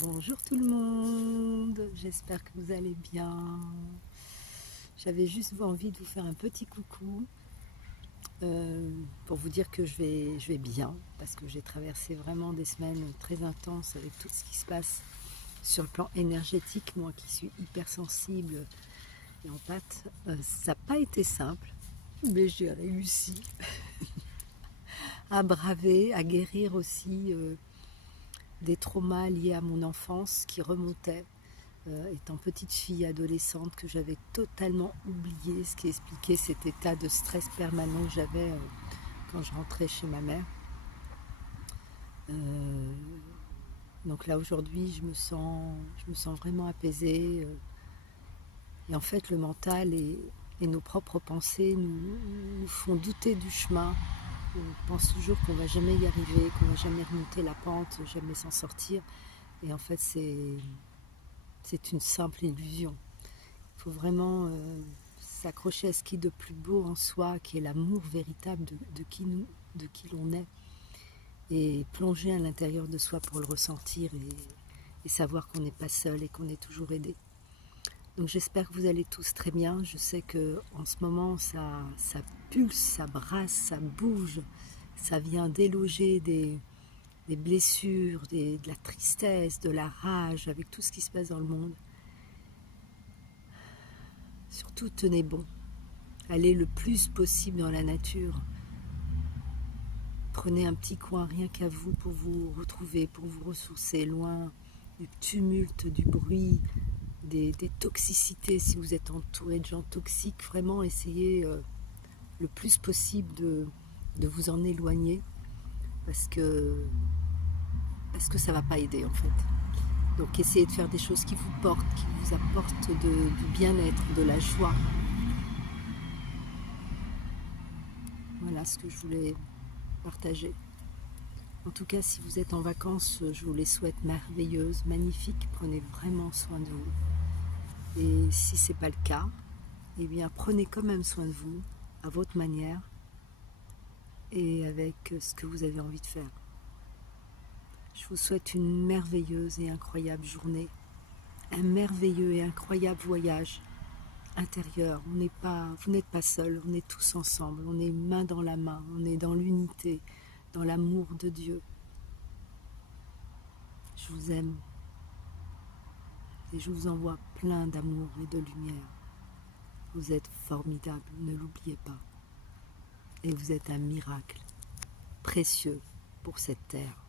Bonjour tout le monde, j'espère que vous allez bien. J'avais juste envie de vous faire un petit coucou pour vous dire que je vais bien parce que j'ai traversé vraiment des semaines très intenses avec tout ce qui se passe sur le plan énergétique. Moi qui suis hypersensible et en pâte, ça n'a pas été simple, mais j'ai réussi à braver, à guérir aussi des traumas liés à mon enfance qui remontaient étant petite fille adolescente, que j'avais totalement oublié, ce qui expliquait cet état de stress permanent que j'avais quand je rentrais chez ma mère. Euh, donc là aujourd'hui je me sens vraiment apaisée, et en fait le mental et nos propres pensées nous font douter du chemin. On pense toujours qu'on va jamais y arriver, qu'on va jamais remonter la pente, jamais s'en sortir, et en fait c'est une simple illusion. Il faut vraiment s'accrocher à ce qui est de plus beau en soi, qui est l'amour véritable de qui l'on est, et plonger à l'intérieur de soi pour le ressentir et savoir qu'on n'est pas seul et qu'on est toujours aidé. Donc j'espère que vous allez tous très bien. Je sais que en ce moment ça pulse, ça brasse, ça bouge, ça vient déloger des blessures, de la tristesse, de la rage, avec tout ce qui se passe dans le monde. Surtout tenez bon. Allez le plus possible dans la nature. Prenez un petit coin rien qu'à vous pour vous retrouver, pour vous ressourcer, loin du tumulte, du bruit, des toxicités. Si vous êtes entouré de gens toxiques, vraiment essayez le plus possible de vous en éloigner parce que ça ne va pas aider en fait. Donc essayez de faire des choses qui vous portent, qui vous apportent du bien-être, de la joie. Voilà ce que je voulais partager. En tout cas, si vous êtes en vacances, je vous les souhaite merveilleuses, magnifiques. Prenez vraiment soin de vous. Et si ce n'est pas le cas, eh bien prenez quand même soin de vous, à votre manière, et avec ce que vous avez envie de faire. Je vous souhaite une merveilleuse et incroyable journée, un merveilleux et incroyable voyage intérieur. Vous n'êtes pas seul, on est tous ensemble, on est main dans la main, on est dans l'unité, dans l'amour de Dieu. Je vous aime et je vous envoie plein d'amour et de lumière. Vous êtes formidable, ne l'oubliez pas. Et vous êtes un miracle précieux pour cette terre.